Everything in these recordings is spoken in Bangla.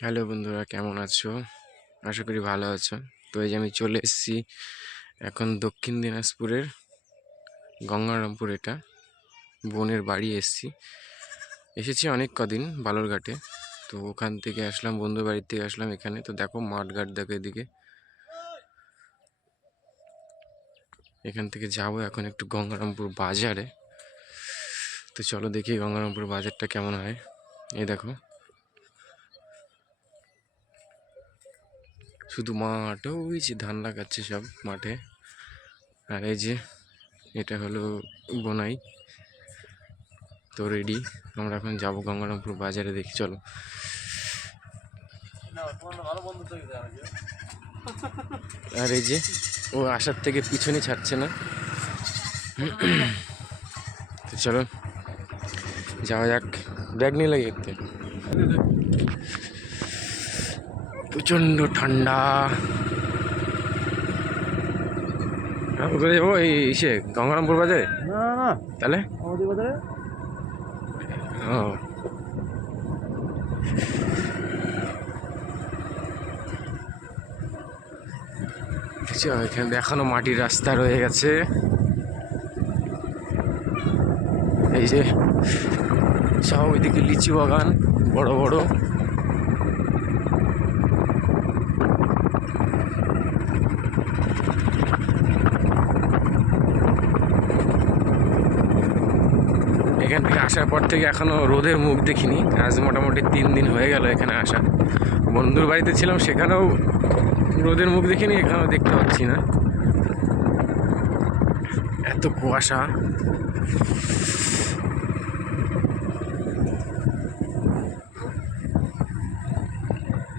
হ্যালো বন্ধুরা, কেমন আছো? আশা করি ভালো আছো। তো এই যে আমি চলে এসেছি এখন দক্ষিণ দিনাজপুরের গঙ্গারামপুর এটা। বোনের বাড়ি এসেছি। এসেছি অনেক কদিন বালুরঘাটে। তো ওখান থেকে আসলাম, বন্ধুর বাড়ির থেকে আসলাম এখানে। তো দেখো মাঠঘাট দেখো এদিকে। এখান থেকে যাব এখন একটু গঙ্গারামপুর বাজারে। তো চলো দেখি গঙ্গারামপুর বাজারটা কেমন হয়। এই দেখো। শুধু মাঠ ওই যে ধান লাগাচ্ছে সব মাঠে। আর এই যে এটা হলো বোনাই। তো রেডি আমরা এখন যাব গঙ্গারামপুর বাজারে দেখি, চলো। আর এই যে ও আসার থেকে পিছনে ছাড়ছে না। তো চলো, যাওয়া যাক। ব্যাগ নিয়ে লাগে প্রচণ্ড ঠান্ডা। হ্যাঁ, কোথায় যাব এই ইসে গঙ্গারামপুর বাজারে? না না তাহলে? আমাদের বাজারে? ও। এখানে এখনও মাটির রাস্তা রয়ে গেছে। এই যে সব ওইদিকে লিচু বাগান বড় বড়। এখান থেকে আসার পর থেকে এখনও রোদের মুখ দেখিনি। আজ মোটামুটি তিন দিন হয়ে গেল এখানে আসা। বন্ধুর বাড়িতে ছিলাম, সেখানেও রোদের মুখ দেখিনি, এখানেও দেখতে পাচ্ছি না। এত কুয়াশা।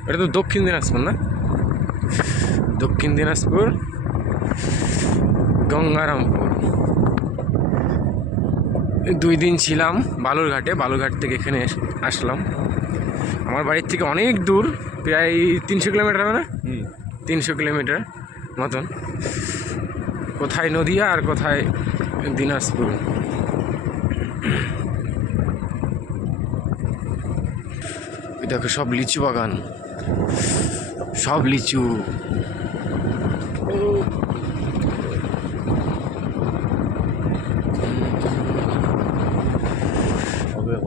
এটা তো দক্ষিণ দিনাজপুর না? দক্ষিণ দিনাজপুর, গঙ্গারামপুর। দুই দিন ছিলাম বালুরঘাটে বালুরঘাট থেকে এখানে আসলাম। আমার বাড়ির থেকে অনেক দূর প্রায় তিনশো কিলোমিটার হবে না? তিনশো কিলোমিটার মতন। কোথায় নদিয়া আর কোথায় দিনাজপুর? দেখো সব লিচু বাগান। সব লিচু।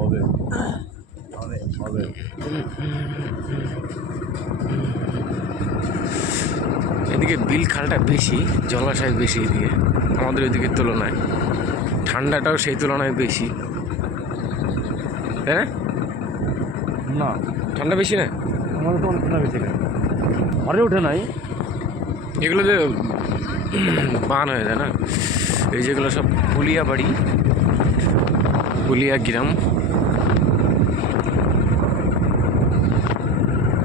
হবে হবে হবে হবে এদিকে বিল খালটা বেশি জলাশয় বেশি এদিকে। আমাদের ওইদিকের তুলনায়। ঠান্ডাটাও সেই তুলনায় বেশি। তাই না? না। ঠান্ডা বেশি না? আমাদের তো অনেক ঠান্ডা বেশি না ঘরে ওঠে নাই। এগুলো যে বান হয়ে যায় না? এই যেগুলো সব পুলিয়া বাড়ি পুলিয়া গ্রাম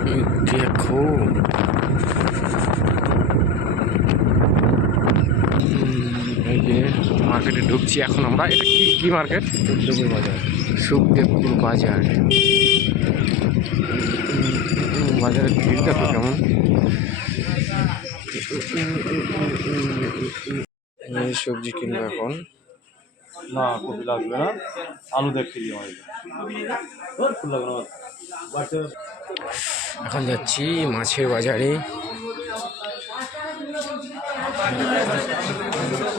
এই দেখো উম, এই যে মার্কেটে ঢুকছি। এখন আমরা এটা কি কি মার্কেট দুপুর বাজার। সুখদেবপুর বাজার। বাজারের ভিড় দেখো কেমন? সবজি কিনবো এখন। না কপি লাগবে না। আলু দেখতে এখন যাচ্ছি মাছের বাজারে।